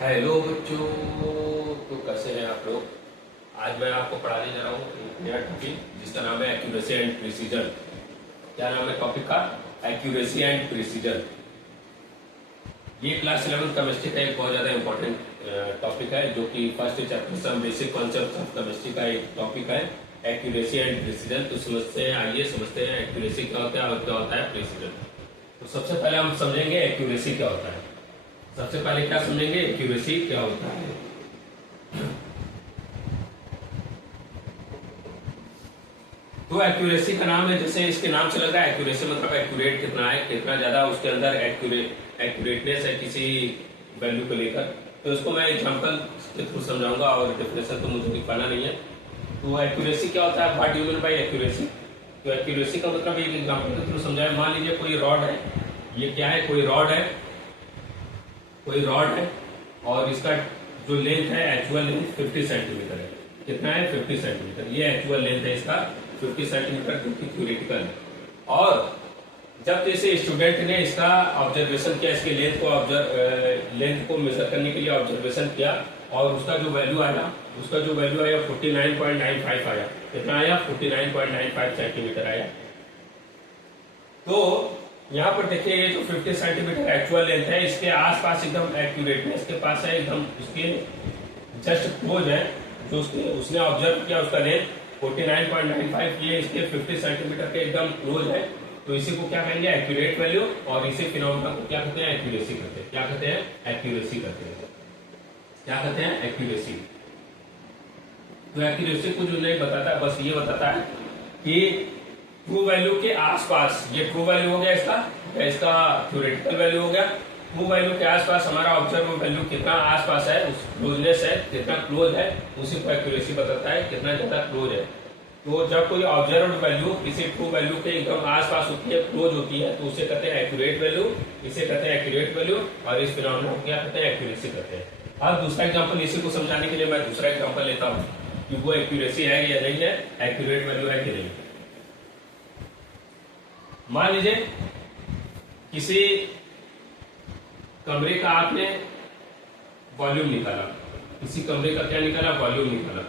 Hello बच्चों। तो कैसे हैं आप लोग। आज मैं आपको पढ़ाने जा रहा हूँ एक नया टॉपिक जिसका नाम है एक्यूरेसी एंड प्रिसीजन। क्या नाम है टॉपिक का? Accuracy and precision. ये क्लास 11 केमिस्ट्री का एक बहुत ज्यादा इंपॉर्टेंट टॉपिक है, जो कि first chapter some basic concept of chemistry का एक टॉपिक है, एक्यूरेसी एंड प्रिसीजन। तो आइए समझते हैं एक्यूरेसी क्या होता है और क्या होता है प्रिसीजन। तो सबसे पहले हम समझेंगे एक्यूरेसी क्या होता है। सबसे पहले क्या समझेंगे, एक्यूरेसी क्या होता है। तो एक्यूरेसी का नाम है, जैसे इसके नाम से लग रहा है एक्यूरेसी मतलब एक्यूरेट कितना है, कितना ज्यादा उसके अंदर एक्यूरेटनेस है किसी वैल्यू को लेकर। तो इसको मैं एग्जांपल के थ्रू समझाऊंगा और डेफिनेशन तो मुझे लिखवाना नहीं है। तो एक्यूरेसी क्या होता है, what you mean by accuracy. तो एक्यूरेसी का मतलब एक एग्जांपल के थ्रू समझाए। मान लीजिए कोई रॉड है, ये क्या है, कोई रॉड है और इसका जो लेंथ है एक्चुअल लेंथ 50 सेंटीमीटर है। कितना है? 50 सेंटीमीटर। ये एक्चुअल लेंथ है इसका 50 सेंटीमीटर, जो कि थ्योरेटिकल है। और जब जैसे स्टूडेंट ने इसका ऑब्जर्वेशन किया, इसके लेंथ को मेजर करने के लिए ऑब्जर्वेशन किया और उसका जो वैल्यू आया 49.95 आया। कितना आया? 49.95 सेंटीमीटर आया। तो यहाँ पर देखिए ये जो 50 सेंटीमीटर एक्चुअल लेंथ है, इसके आसपास एकदम एक्यूरेटनेस के पास है, एकदम उसके जस्ट क्लोज है। जो उसने ऑब्जर्व किया उसका लेंथ 49.95, ये इसके 50 सेंटीमीटर के एकदम क्लोज है। तो इसी को क्या कहेंगे? Accurate value. और इसी फिनोमेना को क्या कहते हैं? एक्यूरेसी कहते हैं। क्या कहते हैं? एक्यूरेसी कहते हैं। क्या कहते हैं? एक्यूरेसी। तो एक्यूरेसी को जो नहीं बताता, बस ये बताता है कि ट्रू वैल्यू के आसपास, ये ट्रू वैल्यू हो गया इसका थ्योरेटिकल वैल्यू हो गया। ट्रू वैल्यू के आसपास हमारा ऑब्जर्व वैल्यू कितना आसपास है, उस क्लोजनेस है, कितना क्लोज है, उसी को एक्यूरेसी बताता है, कितना ज्यादा क्लोज है। तो जब कोई ऑब्जर्व वैल्यू किसी ट्रू वैल्यू के एकदम आसपास होती है, क्लोज होती है, तो उसे कहते हैं एक्यूरेट वैल्यू। इसे कहते हैं एक्यूरेट वैल्यू और इस फिनोमेना को क्या कहते हैं? एक्यूरेसी कहते हैं। अब दूसरा एग्जाम्पल, इसी को समझाने के लिए मैं दूसरा एग्जाम्पल लेता हूँ कि वो एक्यूरेसी है या नहीं है, एक्यूरेट वैल्यू है कि नहीं। मान लीजिए किसी कमरे का आपने वॉल्यूम निकाला, किसी कमरे का क्या निकाला? वॉल्यूम निकाला।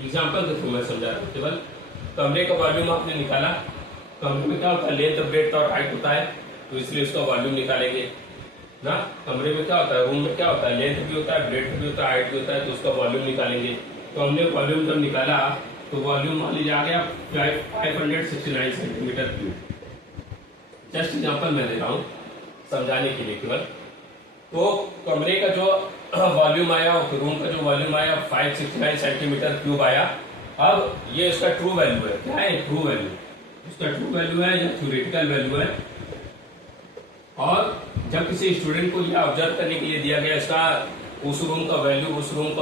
एग्जांपल के थ्रू मैं समझा रहा हूं। केवल कमरे का वॉल्यूम आपने निकाला। कमरे में क्या होता है? लेंथ, ब्रेड्थ और हाइट होता है, तो इसलिए उसका वॉल्यूम निकालेंगे ना। कमरे में क्या होता है? रूम में क्या होता है? लेंथ भी होता है, ब्रेड्थ भी होता है, हाइट भी होता है, तो उसका वॉल्यूम निकालेंगे। तो हमने वॉल्यूम जब निकाला तो वॉल्यूम मान लीजिए आ गया 569 सेंटीमीटर क्यूब। जस्ट एग्जांपल मैं दे रहा हूं समझाने के लिए केवल। तो कमरे का जो वॉल्यूम आया और रूम का जो वॉल्यूम आया 569 सेंटीमीटर क्यूब आया। अब ये इसका ट्रू वैल्यू है। क्या है? True value. इसका ट्रू वैल्यू है या थ्योरेटिकल वैल्यू है। और जब किसी स्टूडेंट को यह ऑब्जर्व करने के लिए दिया गया, इसका उस रूम का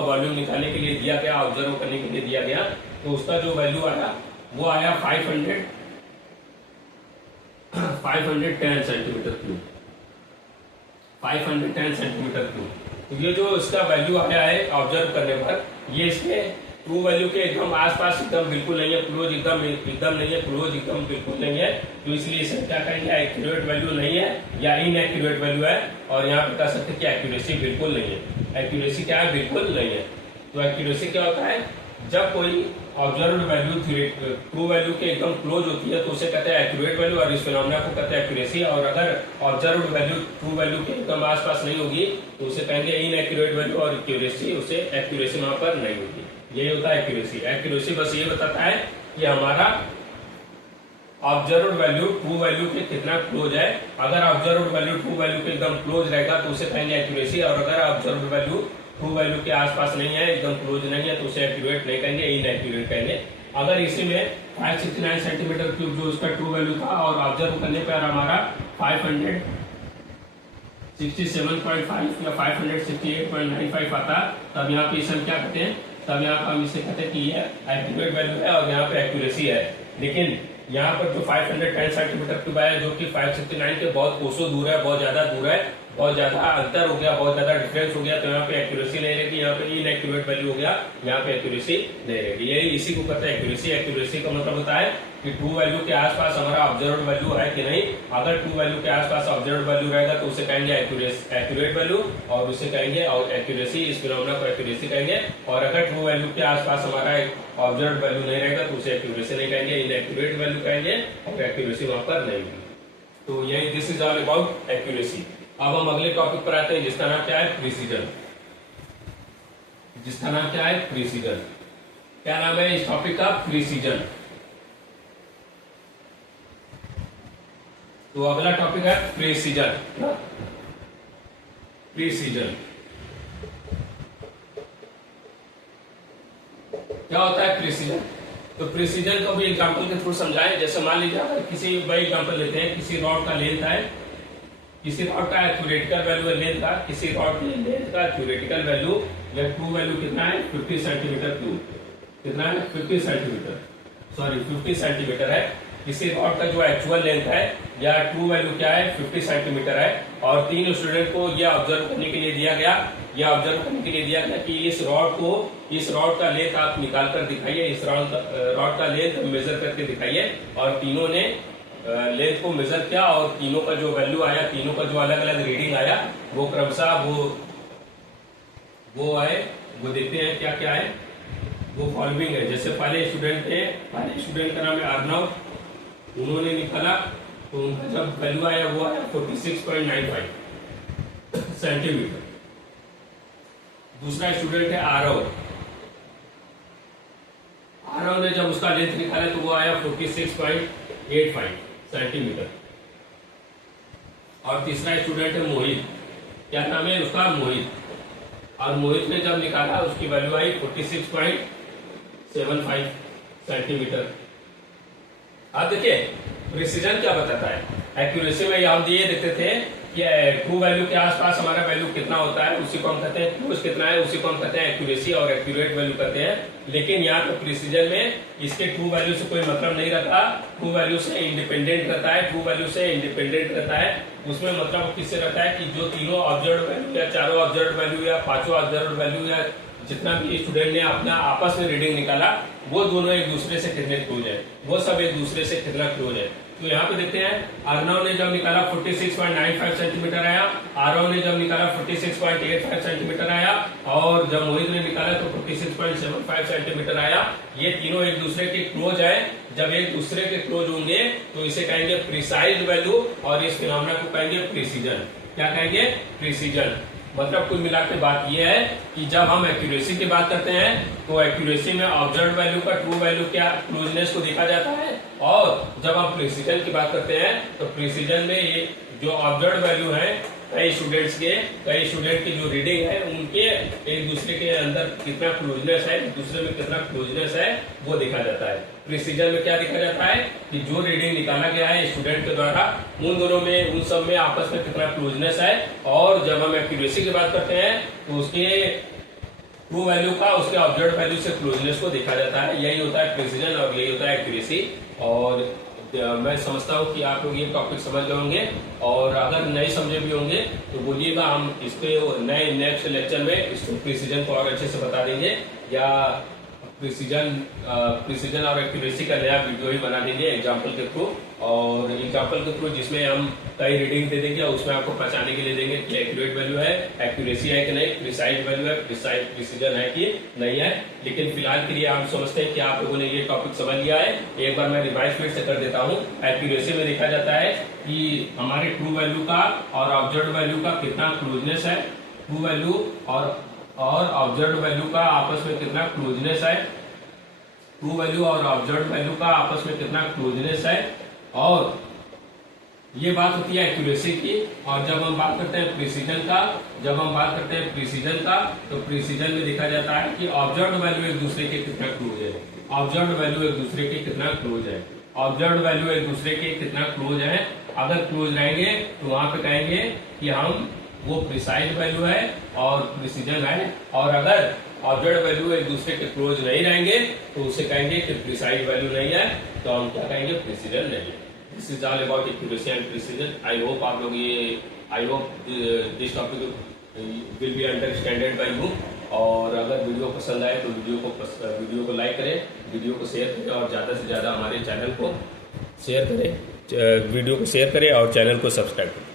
वॉल्यूम निकालने के लिए दिया गया, ऑब्जर्व करने के लिए दिया गया, तो उसका जो वैल्यू आया वो आया 510 सेंटीमीटर क्यूब। 510 centimetre cube. तो ये जो इसका वैल्यू आया है ऑब्जर्व करने पर, ये इसके ट्रू वैल्यू के एकदम आसपास, एकदम बिल्कुल नहीं है क्लोज, एकदम नहीं है क्लोज, एकदम बिल्कुल नहीं है। तो इसलिए इसे क्या कहेंगे? एक्यूरेट वैल्यू नहीं है या इनएक्यूरेट वैल्यू है। और यहाँ पे कह सकते हैं कि एक्यूरेसी बिल्कुल नहीं है। एक्यूरेसी क्या है? बिल्कुल नहीं है। तो एक्यूरेसी क्या होता है? जब कोई ऑब्जर्व्ड वैल्यू ट्रू वैल्यू के एकदम क्लोज होती है तो उसे कहते हैं एक्यूरेट वैल्यू और इस फिनोमेना को कहते हैं एक्यूरेसी। और अगर ऑब्जर्व्ड वैल्यू ट्रू वैल्यू के एकदम आसपास नहीं होगी तो उसे कहेंगे इनएक्यूरेट वैल्यू और एक्यूरेसी वहां पर नहीं होगी। यही होता है एक्यूरेसी। एक्यूरेसी बस ये बताता है कि हमारा ऑब्जर्व्ड वैल्यू ट्रू वैल्यू के कितना क्लोज है। अगर ऑब्जर्व्ड वैल्यू ट्रू वैल्यू के एकदम क्लोज रहेगा तो उसे कहेंगे एक्यूरेसी। और अगर ऑब्जर्व्ड वैल्यू ट्रू वैल्यू के आसपास नहीं है, एकदम क्लोज नहीं है, तो उसे एक्यूरेट नहीं कहेंगे, इनएक्यूरेट कहेंगे। अगर इसी में 569 सेंटीमीटर क्यूब जो उसका ट्रू वैल्यू था और ऑब्जर्व करने पर हमारा 567.5 या 568.95 आता, तब यहाँ पे इसे हम क्या कहते हैं? तब यहाँ पर हम इसे कहते हैं कि ये एक्यूरेट वैल्यू है और यहाँ पे एक्यूरेसी है। लेकिन यहाँ पर जो 510 सेंटीमीटर क्यूब आया, जो कि 569 के बहुत कोसों दूर है, बहुत ज्यादा दूर है, बहुत ज्यादा अंतर हो गया, बहुत ज्यादा डिफरेंस हो गया, तो यहाँ पे एक्यूरेसी नहीं रहेगी, यहाँ पे इनएक्यूरेट वैल्यू हो गया, यहाँ पे एक्यूरेसी नहीं रहेगी। यही इसी को कहते हैं एक्यूरेसी। एक्यूरेसी का मतलब होता है कि ट्रू वैल्यू के आसपास हमारा ऑब्जर्व वैल्यू है कि नहीं। अगर ट्रू वैल्यू के आसपास ऑब्जर्व वैल्यू रहेगा तो उसे कहेंगे एक्यूरेट वैल्यू, और उसे कहेंगे और एक्यूरेसी, इस फिनोमेना को एक्यूरेसी कहेंगे। और अगर ट्रू वैल्यू के आसपास हमारा ऑब्जर्व वैल्यू नहीं रहेगा तो उसे एक्यूरेसी नहीं कहेंगे, इनएक्यूरेट वैल्यू कहेंगे, और एक्यूरेसी वहां पर नहीं होगी। तो यही this is all about accuracy. अब हम अगले टॉपिक पर आते हैं जिसका नाम क्या है, प्रिसीजन। जिसका नाम क्या है, प्रिसीजन। क्या नाम है इस टॉपिक का, प्रिसीजन। तो अगला टॉपिक है प्रिसीजन। प्रिसीजन क्या होता है प्रिसीजन? तो प्रिसीजन को भी एग्जांपल के थ्रू समझाएं। जैसे मान लीजिए अगर किसी वही एग्जांपल लेते हैं, किसी रॉड का लेंथ है, किसी रॉड का थ्योरेटिकल वैल्यू है लेंथ का, किसी रॉड की लेंथ का थ्योरेटिकल वैल्यू या ट्रू वैल्यू कितना है, 50 सेंटीमीटर क्यूब। कितना है, 50 सेंटीमीटर, सॉरी 50 सेंटीमीटर है। किसी रॉड का जो एक्चुअल लेंथ है या ट्रू वैल्यू क्या है, 50 सेंटीमीटर है। और तीन स्टूडेंट को यह ऑब्जर्व करने के लिए दिया गया, कि इस रॉड का लेंथ आप निकाल कर दिखाइए, इस रॉड का लेंथ मेजर करके दिखाइए। और तीनों ने लेंथ को मेजर किया और तीनों का जो वैल्यू आया, तीनों का जो अलग अलग रीडिंग आया, वो क्रमशः वो आए, वो देखते हैं क्या क्या है, वो फॉलोइंग है। जैसे पहले स्टूडेंट का नाम है अर्नव, उन्होंने निकाला तो उनका जब वैल्यू आया वो आया 46.95 सेंटीमीटर। दूसरा स्टूडेंट है आरव ने जब उसका लेंथ निकाला तो वो आया 46.85 सेंटीमीटर। और तीसरा स्टूडेंट है मोहित, क्या नाम है उसका, मोहित। और मोहित ने जब निकाला उसकी वैल्यू आई 46.75 सेंटीमीटर। अब देखिए प्रिसीजन क्या बताता है। एक्यूरेसी में हम ये देखते थे कि ट्रू वैल्यू के आसपास हमारा वैल्यू कितना होता है, उसी को हम कहते हैं क्लोज कितना है, उसी को हम कहते हैं एक्यूरेसी और एक्यूरेट वैल्यू कहते हैं। लेकिन यहाँ पे प्रिसीजन में इसके ट्रू वैल्यू से कोई मतलब नहीं रहता, ट्रू वैल्यू से इंडिपेंडेंट रहता है। उसमें मतलब किससे रहता है कि जो तीनों ऑब्जर्व वैल्यू या चारों ऑब्जर्व वैल्यू या पांचों ऑब्जर्व वैल्यू या जितना भी स्टूडेंट ने अपना आपस में रीडिंग निकाला, वो दोनों एक दूसरे से कितने क्लोज है, वो सब एक दूसरे से कितना क्लोज है। तो यहाँ पे देखते हैं अर्नव ने जब निकाला 46.95 सेंटीमीटर आया, आरव ने जब निकाला 46.85 सेंटीमीटर आया, और जब मोहित ने निकाला तो 46.75 सेंटीमीटर आया। ये तीनों एक दूसरे के क्लोज है। जब एक दूसरे के क्लोज होंगे तो इसे कहेंगे प्रिसाइज वैल्यू, और इस फिनोमेना को कहेंगे प्रिसीजन। क्या कहेंगे, प्रिसीजन। मतलब कुल मिला के बात यह है कि जब हम एक्यूरेसी की बात करते हैं तो एक्यूरेसी में ऑब्जर्व वैल्यू का ट्रू वैल्यू क्या क्लोजनेस को देखा जाता है, और जब हम प्रिसीजन की बात करते हैं तो प्रिसीजन में ये जो ऑब्जर्व वैल्यू है, कई स्टूडेंट की जो रीडिंग है उनके एक दूसरे के अंदर कितना क्लोजनेस है, दूसरे में कितना क्लोजनेस है, वो देखा जाता है। प्रिसीजन में क्या देखा जाता है कि जो रीडिंग निकाला गया है स्टूडेंट के द्वारा, उन सब में आपस में कितना क्लोजनेस है। और जब हम एक्यूरेसी की बात करते हैं तो उसके ट्रू वैल्यू का उसके ऑब्जर्व वैल्यू से क्लोजनेस को देखा जाता है। यही होता है प्रिसीजन और यही होता है एक्यूरेसी। और मैं समझता हूँ कि आप लोग ये टॉपिक समझ गए होंगे, और अगर नहीं समझे भी होंगे तो बोलिएगा, हम इसके नेक्स्ट लेक्चर में इसको प्रिसीजन को और अच्छे से बता देंगे, या प्रिसीजन और एक्यूरेसी का नया वीडियो ही बना देंगे एग्जाम्पल के थ्रू। और एग्जाम्पल के थ्रू जिसमें हम कई रीडिंग दे देंगे, उसमें आपको पहचानने के लिए देंगे कि एक्यूरेट वैल्यू है, एक्यूरेसी है कि नहीं, प्रिसाइज वैल्यू है, प्रिसीजन है कि नहीं है। लेकिन फिलहाल के लिए हम समझते हैं कि आप लोगों ने ये टॉपिक समझ लिया है। एक बार मैं रिवाइज फिर से कर देता हूँ। एक्यूरेसी में देखा जाता है कि हमारे ट्रू वैल्यू का और ऑब्जर्व वैल्यू का कितना क्लोजनेस है, ट्रू वैल्यू और ऑब्जर्व वैल्यू का आपस में कितना क्लोजनेस है, ट्रू वैल्यू और ऑब्जर्व वैल्यू का आपस में कितना क्लोजनेस है। और ये बात होती है एक्यूरेसी की। और जब हम बात करते हैं प्रिसीजन का, तो प्रिसीजन में देखा जाता है कि ऑब्जर्व वैल्यू एक दूसरे के कितना क्लोज है, ऑब्जर्व वैल्यू एक दूसरे के कितना क्लोज है। अगर क्लोज रहेंगे तो वहां पे कहेंगे कि हम वो प्रिसाइज वैल्यू है और प्रिसीजन है। और अगर ऑब्जर्व वैल्यू एक दूसरे के क्लोज नहीं रहेंगे तो उसे कहेंगे कि प्रिसाइज वैल्यू नहीं है, तो हम क्या कहेंगे, प्रिसीजन नहीं है। This is all about accuracy and precision. I hope आप लोग ये I hope this topic will be understanded by you. और अगर वीडियो पसंद आए तो वीडियो को लाइक करें, वीडियो को शेयर करें और ज़्यादा से ज़्यादा हमारे चैनल को शेयर करें, वीडियो को शेयर करें और चैनल को सब्सक्राइब करें।